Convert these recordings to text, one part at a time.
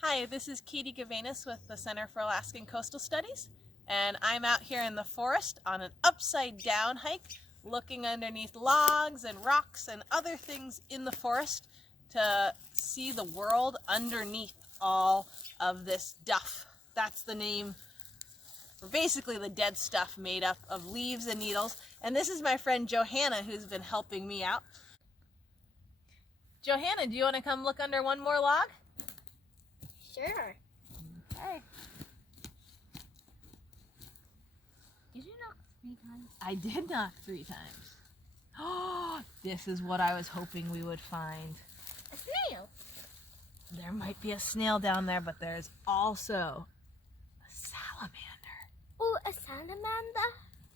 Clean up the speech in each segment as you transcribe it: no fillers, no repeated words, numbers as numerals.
Hi, this is Katie Gavenus with the Center for Alaskan Coastal Studies, and I'm out here in the forest on an upside down hike, looking underneath logs and rocks and other things in the forest to see the world underneath all of this duff. That's the name for basically the dead stuff made up of leaves and needles. And this is my friend Johanna, who's been helping me out. Johanna, do you want to come look under one more log? Sure. Okay. Did you knock 3 times? I did knock 3 times. Oh, this is what I was hoping we would find. A snail. There might be a snail down there, but there's also a salamander. Oh, a salamander?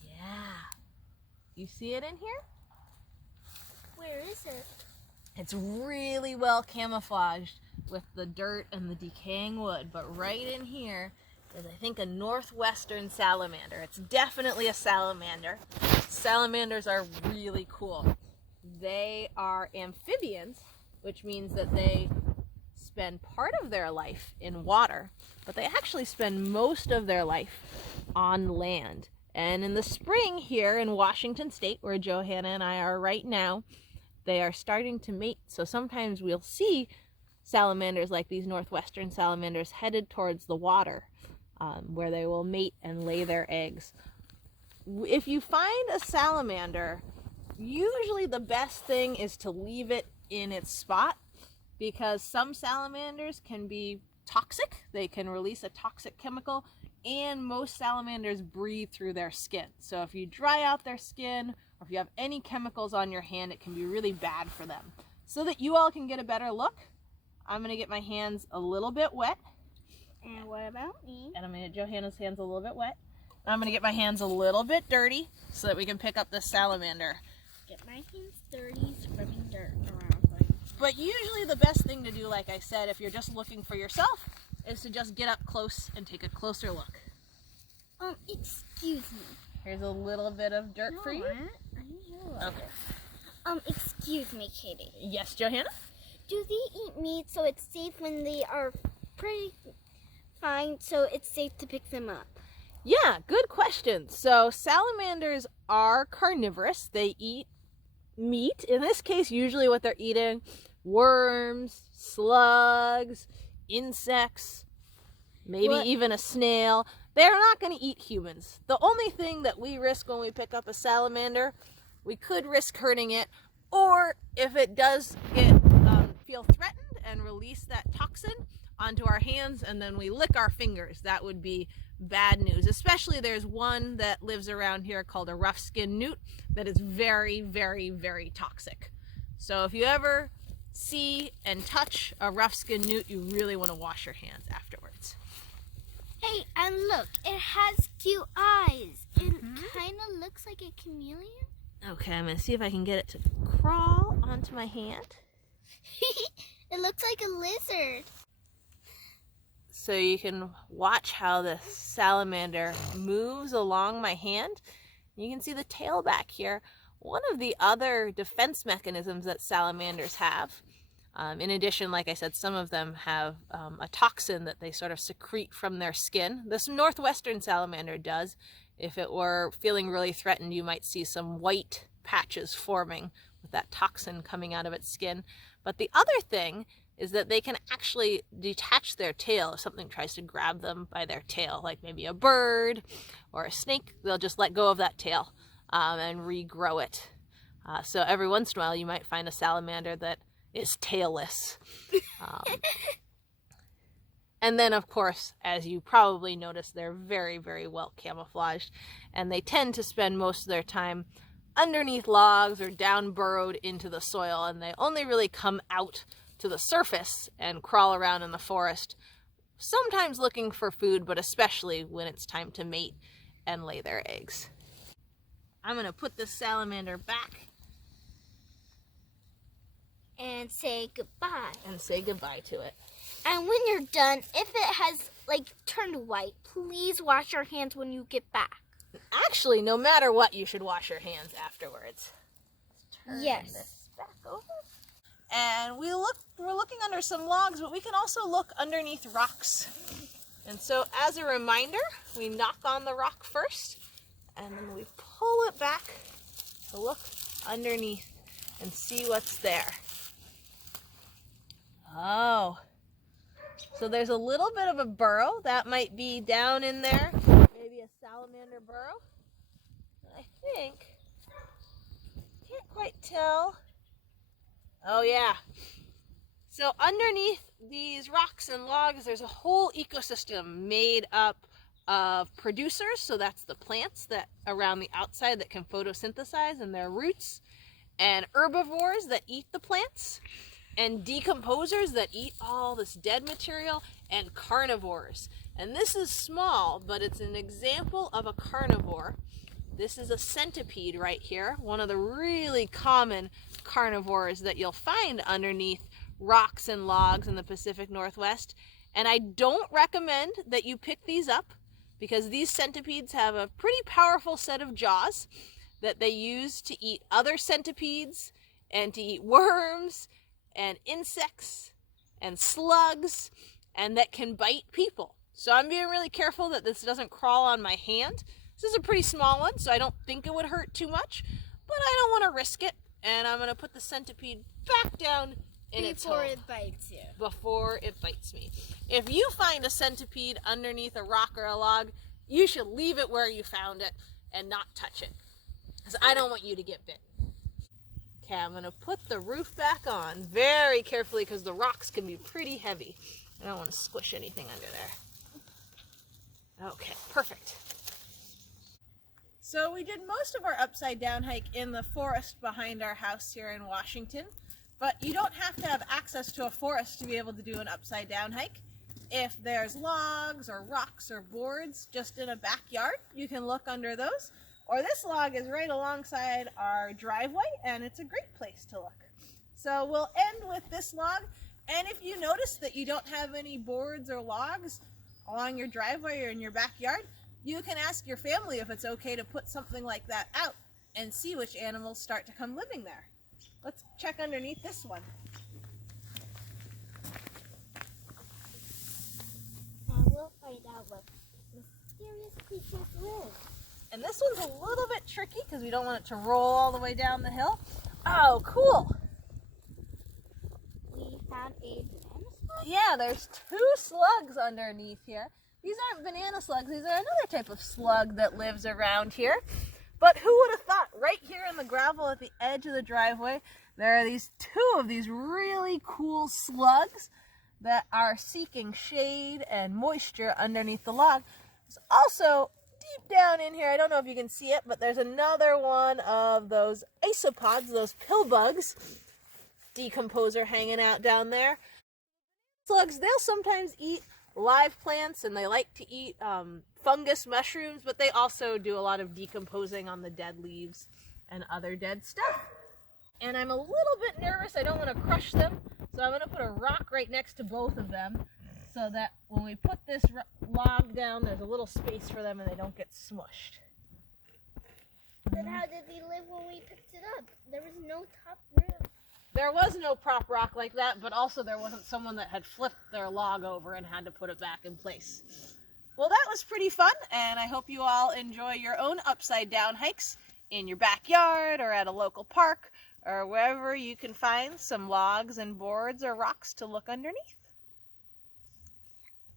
Yeah. You see it in here? Where is it? It's really well camouflaged with the dirt and the decaying wood, but right in here is, I think, a northwestern salamander. It's definitely a salamander. Salamanders are really cool. They are amphibians, which means that they spend part of their life in water, but they actually spend most of their life on land. And in the spring here in Washington State, where Johanna and I are right now, they are starting to mate. So sometimes we'll see salamanders like these northwestern salamanders headed towards the water, where they will mate and lay their eggs. If you find a salamander, usually the best thing is to leave it in its spot, because some salamanders can be toxic. They can release a toxic chemical, and most salamanders breathe through their skin. So if you dry out their skin, or if you have any chemicals on your hand, it can be really bad for them. So that you all can get a better look, I'm going to get my hands a little bit wet. And what about me? And I'm going to get Johanna's hands a little bit wet. And I'm going to get my hands a little bit dirty so that we can pick up this salamander. Get my hands dirty, scrubbing dirt around. But usually the best thing to do, like I said, if you're just looking for yourself, is to just get up close and take a closer look. Excuse me. Here's a little bit of dirt for you. Okay. Excuse me, Katie. Yes, Johanna? Do they eat meat so it's safe when they are pretty fine, so it's safe to pick them up? Yeah, good question. So salamanders are carnivorous. They eat meat. In this case, usually what they're eating, worms, slugs, insects, maybe even a snail. They're not going to eat humans. The only thing that we risk when we pick up a salamander, we could risk hurting it, or if it does feel threatened and release that toxin onto our hands and then we lick our fingers, that would be bad news. Especially there's one that lives around here called a rough-skinned newt that is very, very, very toxic. So if you ever see and touch a rough-skinned newt, you really want to wash your hands afterwards. Hey, and look, it has cute eyes. It kind of looks like a chameleon. Okay, I'm going to see if I can get it to crawl onto my hand. It looks like a lizard. So you can watch how the salamander moves along my hand. You can see the tail back here. One of the other defense mechanisms that salamanders have, in addition, like I said, some of them have a toxin that they sort of secrete from their skin. This northwestern salamander does. If it were feeling really threatened, you might see some white patches forming with that toxin coming out of its skin. But the other thing is that they can actually detach their tail if something tries to grab them by their tail, like maybe a bird or a snake. They'll just let go of that tail and regrow it. So every once in a while you might find a salamander that is tailless. And then, of course, as you probably noticed, they're very, very well camouflaged, and they tend to spend most of their time underneath logs or down burrowed into the soil, and they only really come out to the surface and crawl around in the forest, sometimes looking for food, but especially when it's time to mate and lay their eggs. I'm going to put this salamander back And say goodbye. and say goodbye to it. And when you're done, if it has turned white, please wash your hands when you get back. Actually, no matter what, you should wash your hands afterwards. Turn Yes. this back over. And we're looking under some logs, but we can also look underneath rocks. And so as a reminder, we knock on the rock first, and then we pull it back to look underneath and see what's there. Oh, so there's a little bit of a burrow. That might be down in there, maybe a salamander burrow. I think, can't quite tell. Oh yeah. So underneath these rocks and logs, there's a whole ecosystem made up of producers. So that's the plants that around the outside that can photosynthesize and their roots, and herbivores that eat the plants, and decomposers that eat all this dead material, and carnivores. And this is small, but it's an example of a carnivore. This is a centipede right here, one of the really common carnivores that you'll find underneath rocks and logs in the Pacific Northwest. And I don't recommend that you pick these up because these centipedes have a pretty powerful set of jaws that they use to eat other centipedes and to eat worms and insects and slugs, and that can bite people. So I'm being really careful that this doesn't crawl on my hand. This is a pretty small one, so I don't think it would hurt too much, but I don't want to risk it, and I'm going to put the centipede back down in its hole. Before it bites you. Before it bites me. If you find a centipede underneath a rock or a log, you should leave it where you found it and not touch it, because I don't want you to get bit. Okay, I'm going to put the roof back on very carefully because the rocks can be pretty heavy. I don't want to squish anything under there. Okay, perfect. So we did most of our upside down hike in the forest behind our house here in Washington, but you don't have to have access to a forest to be able to do an upside down hike. If there's logs or rocks or boards just in a backyard, you can look under those. Or this log is right alongside our driveway, and it's a great place to look. So we'll end with this log, and if you notice that you don't have any boards or logs along your driveway or in your backyard, you can ask your family if it's okay to put something like that out and see which animals start to come living there. Let's check underneath this one. And we'll find out what mysterious creatures live. And this one's a little bit tricky because we don't want it to roll all the way down the hill. Oh, cool. We found a banana slug. Yeah, there's 2 slugs underneath here. These aren't banana slugs. These are another type of slug that lives around here. But who would have thought, right here in the gravel at the edge of the driveway, there are these 2 of these really cool slugs that are seeking shade and moisture underneath the log. There's also deep down in here, I don't know if you can see it, but there's another one of those isopods, those pill bugs, decomposer hanging out down there. Slugs, they'll sometimes eat live plants, and they like to eat fungus, mushrooms, but they also do a lot of decomposing on the dead leaves and other dead stuff. And I'm a little bit nervous. I don't want to crush them, so I'm going to put a rock right next to both of them so that when we put this log down, there's a little space for them and they don't get smushed. Then how did they live when we picked it up? There was no top roof. There was no prop rock like that, but also there wasn't someone that had flipped their log over and had to put it back in place. Well, that was pretty fun, and I hope you all enjoy your own upside down hikes in your backyard or at a local park or wherever you can find some logs and boards or rocks to look underneath.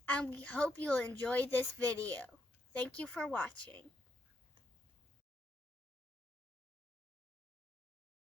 And we hope you'll enjoy this video. Thank you for watching.